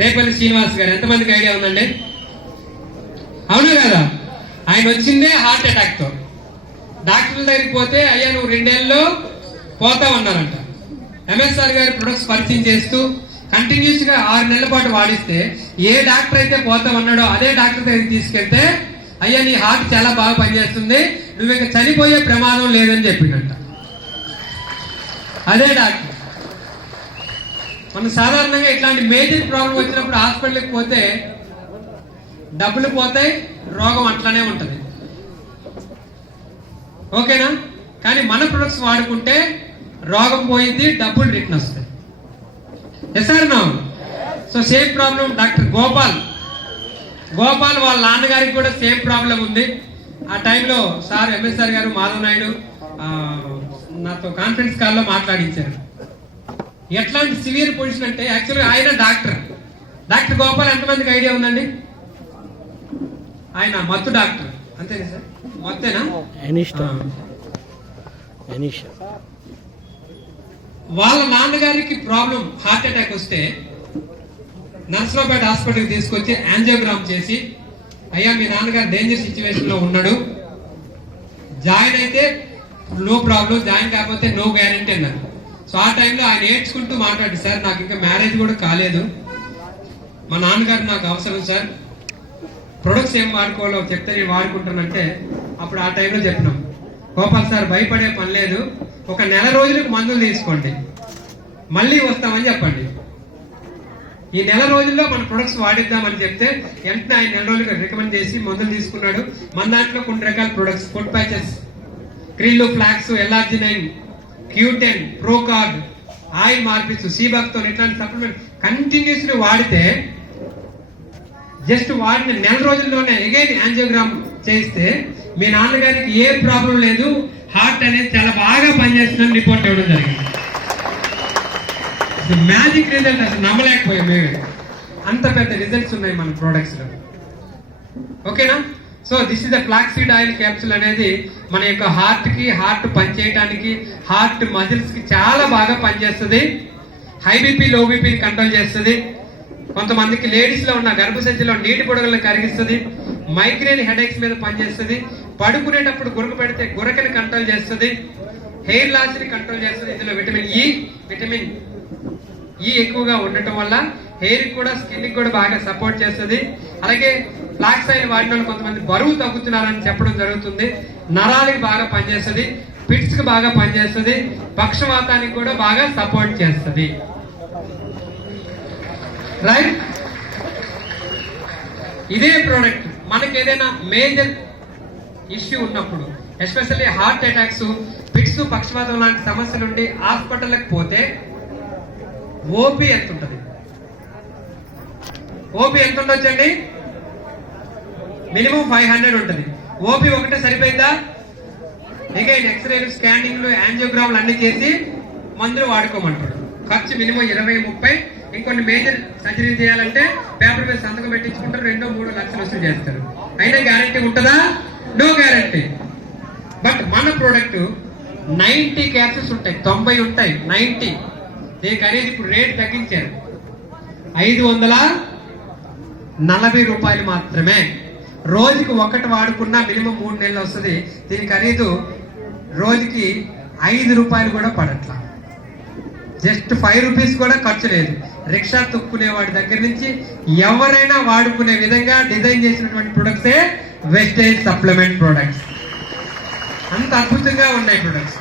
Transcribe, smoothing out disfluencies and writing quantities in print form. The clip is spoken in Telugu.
రేపల్లి శ్రీనివాస్ గారు, ఎంతమందికి ఐడియా ఉందండి? అవునా కదా? ఆయన వచ్చిందే హార్ట్ అటాక్ తో. డాక్టర్ల దగ్గరికి పోతే అయ్యా నువ్వు 2 ఏళ్ళలో పోతావు అన్నారంట. ఎంఎస్ఆర్ గారి ప్రొడక్ట్స్ పరిచయం చేస్తూ కంటిన్యూస్ గా 6 నెలల పాటు వాడిస్తే ఏ డాక్టర్ అయితే పోతామన్నాడో అదే డాక్టర్ దగ్గరికి తీసుకెళ్తే అయ్యా నీ హార్ట్ చాలా బాగా పనిచేస్తుంది, నువ్వు ఇంకా చనిపోయే ప్రమాదం లేదని చెప్పిందంట అదే డాక్టర్. మనం సాధారణంగా ఇట్లాంటి మేజర్ ప్రాబ్లం వచ్చినప్పుడు హాస్పిటల్కి పోతే డబ్బులు పోతాయి, రోగం అట్లానే ఉంటుంది, ఓకేనా? కానీ మన ప్రొడక్ట్స్ వాడుకుంటే రోగం పోయింది, డబ్బులు రిటర్న్ వస్తాయి. ఎస్ సార్ నా? So same problem doctor Gopal వాళ్ళ నాన్నగారికి కూడా సేమ్ ప్రాబ్లం ఉంది. ఆ టైంలో సార్ ఎంఎస్ఆర్ గారు మాధవ్ నాయుడు నాతో కాన్ఫరెన్స్ కాల్లో మాట్లాడించారు. ఎట్లాంటి సివియర్ పొజిషన్ అంటే యాక్చువల్గా ఆయన డాక్టర్ గోపాల్ ఎంతమందికి ఐడియా ఉందండి? ఆయన మత్తు డాక్టర్, అంతేనా సార్? మత్తేనా? వాళ్ళ నాన్నగారికి ప్రాబ్లం హార్ట్ అటాక్ వస్తే నర్సరావుపేట హాస్పిటల్కి తీసుకొచ్చి యాంజియోగ్రామ్ చేసి అయ్యా మీ నాన్నగారు డేంజర్ సిచ్యువేషన్ లో ఉన్నాడు, జాయిన్ అయితే నో ప్రాబ్లం, జాయిన్ కాకపోతే నో గ్యారెంటీ అన్నారు. సో ఆ టైంలో ఆయన ఏడ్చుకుంటూ మాట్లాడు, సార్ నాకు ఇంకా మ్యారేజ్ కూడా కాలేదు, మా నాన్నగారు నాకు అవసరం సార్, ప్రొడక్ట్స్ ఏం వాడుకోవాలో చెప్తే నేను వాడుకుంటానంటే అప్పుడు ఆ టైంలో చెప్పినాం, గోపాల్ సార్ భయపడే పని లేదు, ఒక 1 నెల రోజులకు మందులు తీసుకోండి, మళ్ళీ వస్తామని చెప్పండి. ఈ 1 నెల రోజుల్లో మన ప్రొడక్ట్స్ వాడిద్దామని చెప్తే వెంటనే ఆయన 1 నెల రోజులుగా రికమెండ్ చేసి మందులు తీసుకున్నాడు. మన దాంట్లో కొన్ని రకాల ప్రొడక్ట్స్, ఫుడ్ ప్యాచెస్, క్రిల్లు, ఫ్లాక్స్, ఎల్ఆర్జినైన్, Q10, ప్రోకార్డ్, ఆయిల్ మార్పిస్, సీబాక్తో ఇట్లాంటి సప్లిమెంట్ కంటిన్యూస్ వాడితే జస్ట్ వాడిన 1 నెల రోజుల్లోనే అగైన్ యాంజియోగ్రామ్ చేస్తే మీ నాన్నగారికి ఏ ప్రాబ్లం లేదు, హార్ట్ అనేది చాలా బాగా పనిచేస్తుందని రిపోర్ట్ ఇవ్వడం జరిగింది. మ్యాజిక్ రిజల్ట్, అసలు నమ్మలేకపోయాం మేము, అంత పెద్ద రిజల్ట్స్ ఉన్నాయి మన ప్రొడక్ట్స్ లో, ఓకేనా? So this is the flaxseed oil capsule అనేది మన యొక్క హార్ట్ పనిచేయడానికి, హార్ట్ మజిల్స్ కి చాలా బాగా పనిచేస్తుంది. హై బీపీ, లో బీపీని కంట్రోల్ చేస్తుంది. కొంతమందికి లేడీస్ లో ఉన్న గర్భసంచిలో నీటి పొడగలను కరిగిస్తుంది. మైగ్రేన్ హెడేక్స్ మీద పనిచేస్తుంది. పడుకునేటప్పుడు గురక పెడితే గురకని కంట్రోల్ చేస్తుంది. హెయిర్ లాస్ ని కంట్రోల్ చేస్తుంది. ఇందులో విటమిన్ ఈ ఎక్కువగా ఉండటం వల్ల హెయిర్ కూడా, స్కిన్ కూడా బాగా సపోర్ట్ చేస్తుంది. అలాగే ఫ్లాక్స్ ఆయిల్ వాడిన వాళ్ళు కొంతమంది బరువు తగ్గుతున్నారని చెప్పడం జరుగుతుంది. నరాలకి బాగా పనిచేస్తుంది, పిట్స్ కి బాగా పనిచేస్తుంది, పక్షవాతానికి కూడా బాగా సపోర్ట్ చేస్తుంది. రైట్? ఇదే ప్రోడక్ట్ మనకి ఏదైనా మేజర్ ఇష్యూ ఉన్నప్పుడు, ఎస్పెషల్లీ హార్ట్ అటాక్స్, పిట్స్, పక్షవాతం లాంటి సమస్యలు ఉండి హాస్పిటల్కి పోతే ఓపీ ఎంత ఉంటుంది? ఓపీ ఎంత ఉండొచ్చండి? మినిమం 500 ఉంటుంది. ఓపీ ఒకటే సరిపోయిందా? అగైన్ ఎక్స్రేలు, స్కానింగ్లు, యాంజియోగ్రామ్లు అన్ని చేసి మందులు వాడుకోమంటాడు. ఖర్చు మినిమం 20-30. ఇంకొన్ని మేజర్ సర్జరీ చేయాలంటే పేపర్ మీద సంతకం పెట్టించుకుంటారు, 2-3 లక్షలు వసూలు చేస్తారు. అయినా గ్యారంటీ ఉంటుందా? No guarantee. బట్ మన ప్రోడక్ట్ 90 క్యాప్సూల్స్ ఉంటాయి, 90 ఉంటాయి, 90. దీనికి అనేది ఇప్పుడు రేట్ తగ్గించారు, 540 రూపాయలు మాత్రమే. రోజుకి 1 వాడుకున్నా మినిమం 3 నెలలు వస్తుంది. దీని ఖరీదు రోజుకి 5 రూపాయలు కూడా పడట్లా, జస్ట్ 5 రూపీస్ కూడా ఖర్చు లేదు. రిక్షా తొక్కునే వాడి దగ్గర నుంచి ఎవరైనా వాడుకునే విధంగా డిజైన్ చేసినటువంటి ప్రొడక్ట్సే వెస్టేజ్ సప్లిమెంట్ ప్రొడక్ట్స్. అంత అద్భుతంగా ఉన్నాయి ప్రొడక్ట్స్.